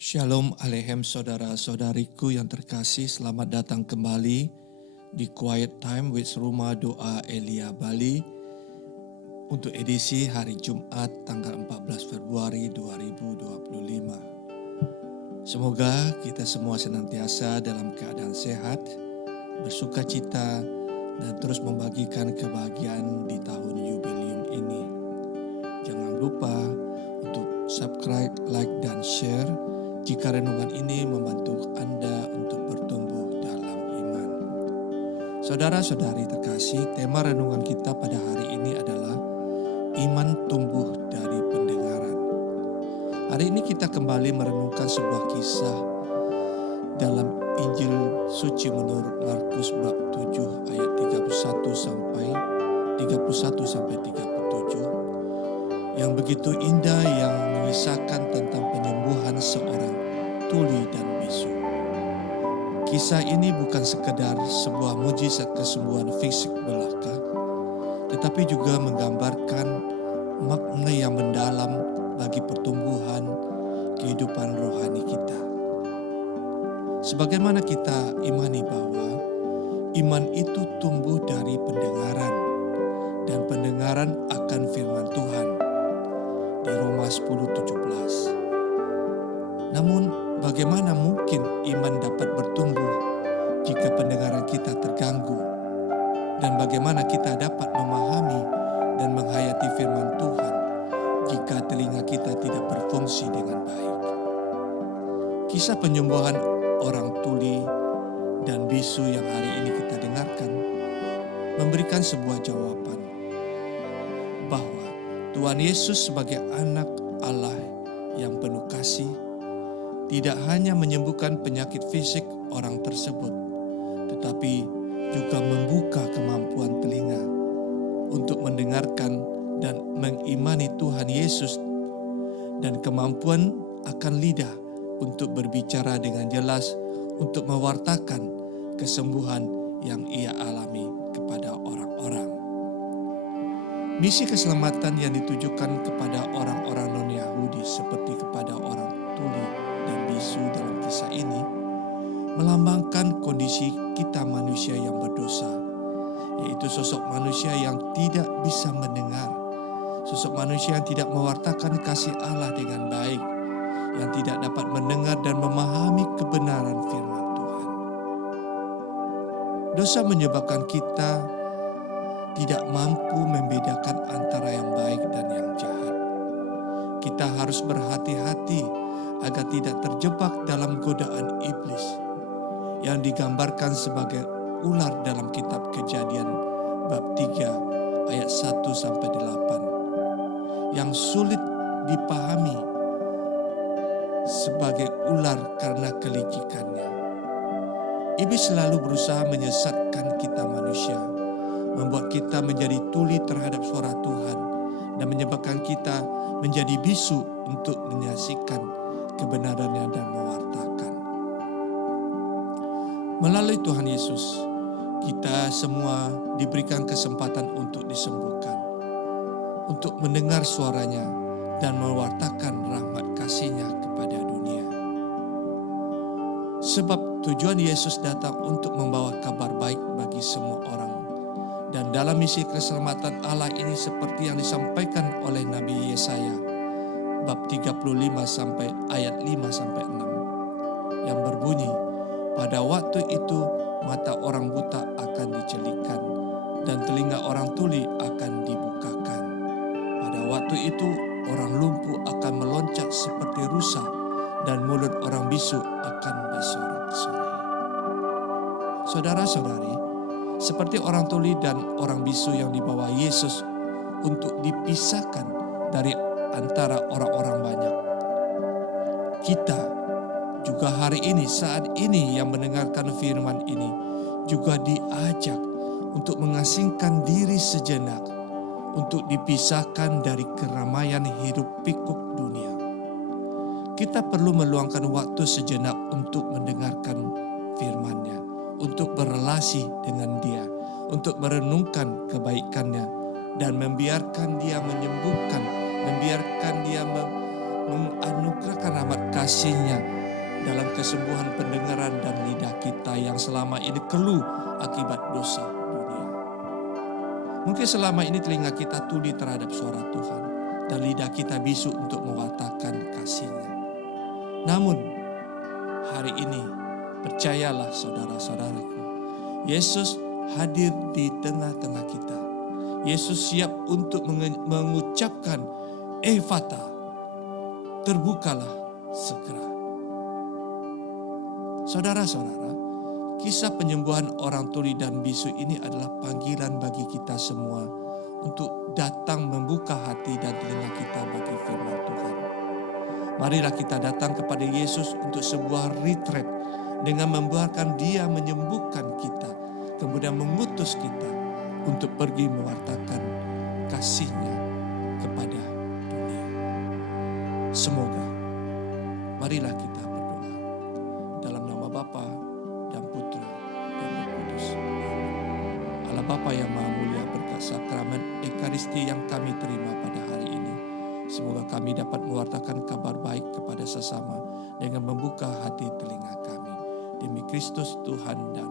Shalom Alehem saudara-saudariku yang terkasih, selamat datang kembali di Quiet Time with Rumah Doa Elia Bali untuk edisi hari Jumat tanggal 14 Februari 2025. Semoga kita semua senantiasa dalam keadaan sehat, bersuka cita, dan terus membagikan kebahagiaan di tahun jubileum ini. Jangan lupa untuk subscribe, like, dan share jika renungan ini membantu Anda untuk bertumbuh dalam iman. Saudara-saudari terkasih, tema renungan kita pada hari ini adalah iman tumbuh dari pendengaran. Hari ini kita kembali merenungkan sebuah kisah dalam Injil Suci menurut Markus bab 7 ayat 31 sampai 37 yang begitu indah, yang mengisahkan tentang penyembuhan seorang tuli dan bisu. Kisah ini bukan sekedar sebuah mujizat kesembuhan fisik belaka, tetapi juga menggambarkan makna yang mendalam bagi pertumbuhan kehidupan rohani kita. Sebagaimana kita imani bahwa iman itu tumbuh dari pendengaran, dan pendengaran akan firman Tuhan di Roma 10:17. Namun bagaimana mungkin iman dapat bertumbuh jika pendengaran kita terganggu? Dan bagaimana kita dapat memahami dan menghayati firman Tuhan jika telinga kita tidak berfungsi dengan baik? Kisah penyembuhan orang tuli dan bisu yang hari ini kita dengarkan memberikan sebuah jawaban bahwa Tuhan Yesus sebagai anak Allah yang penuh kasih tidak hanya menyembuhkan penyakit fisik orang tersebut, tetapi juga membuka kemampuan telinga untuk mendengarkan dan mengimani Tuhan Yesus, dan kemampuan akan lidah untuk berbicara dengan jelas untuk mewartakan kesembuhan yang ia alami kepada orang-orang. Misi keselamatan yang ditujukan kepada orang-orang non-Yahudi seperti kepada orang tuli dan bisu dalam kisah ini melambangkan kondisi kita manusia yang berdosa, yaitu sosok manusia yang tidak bisa mendengar, sosok manusia yang tidak mewartakan kasih Allah dengan baik, yang tidak dapat mendengar dan memahami kebenaran firman Tuhan. Dosa menyebabkan kita tidak mampu membedakan antara yang baik dan yang jahat. Kita harus berhati-hati agar tidak terjebak dalam godaan iblis yang digambarkan sebagai ular dalam kitab Kejadian bab 3 ayat 1-8, yang sulit dipahami sebagai ular karena kelicikannya. Iblis selalu berusaha menyesatkan kita manusia, membuat kita menjadi tuli terhadap suara Tuhan, dan menyebabkan kita menjadi bisu untuk menyaksikan kebenarannya dan mewartakan. Melalui Tuhan Yesus, kita semua diberikan kesempatan untuk disembuhkan, untuk mendengar suaranya dan mewartakan rahmat kasih-Nya kepada dunia. Sebab tujuan Yesus datang untuk membawa kabar baik bagi semua orang. Dan dalam misi keselamatan Allah ini, seperti yang disampaikan oleh Nabi Yesaya bab 35 sampai ayat 5-6 yang berbunyi, pada waktu itu mata orang buta akan dicelikkan dan telinga orang tuli akan dibukakan. Pada waktu itu orang lumpuh akan meloncat seperti rusa, dan mulut orang bisu akan bersorak-sorai. Saudara-saudari, seperti orang tuli dan orang bisu yang dibawa Yesus untuk dipisahkan dari antara orang-orang banyak, kita juga hari ini, saat ini yang mendengarkan firman ini, juga diajak untuk mengasingkan diri sejenak, untuk dipisahkan dari keramaian hidup pikuk dunia. Kita perlu meluangkan waktu sejenak untuk mendengarkan firman-Nya, untuk berelasi dengan Dia, untuk merenungkan kebaikan-Nya, dan membiarkan Dia menyembuhkan, membiarkan Dia menganugerahkan rahmat kasih-Nya dalam kesembuhan pendengaran dan lidah kita yang selama ini keluh akibat dosa dunia. Mungkin selama ini telinga kita tuli terhadap suara Tuhan dan lidah kita bisu untuk mewartakan kasih-Nya. Namun hari ini percayalah saudara-saudaraku, Yesus hadir di tengah-tengah kita. Yesus siap untuk mengucapkan Efata, terbukalah segera. Saudara-saudara, kisah penyembuhan orang tuli dan bisu ini adalah panggilan bagi kita semua untuk datang membuka hati dan telinga kita bagi firman Tuhan. Marilah kita datang kepada Yesus untuk sebuah retreat dengan membiarkan Dia menyembuhkan kita, kemudian mengutus kita untuk pergi mewartakan kasih-Nya kepada dunia. Semoga, marilah kita berdoa dalam nama Bapa dan Putra dan Roh Kudus. Allah Bapa yang Maha Mulia, berkat sakramen Ekaristi yang kami terima pada hari ini, semoga kami dapat mewartakan kabar baik kepada sesama dengan membuka hati telinga kami. Demi Kristus Tuhan dan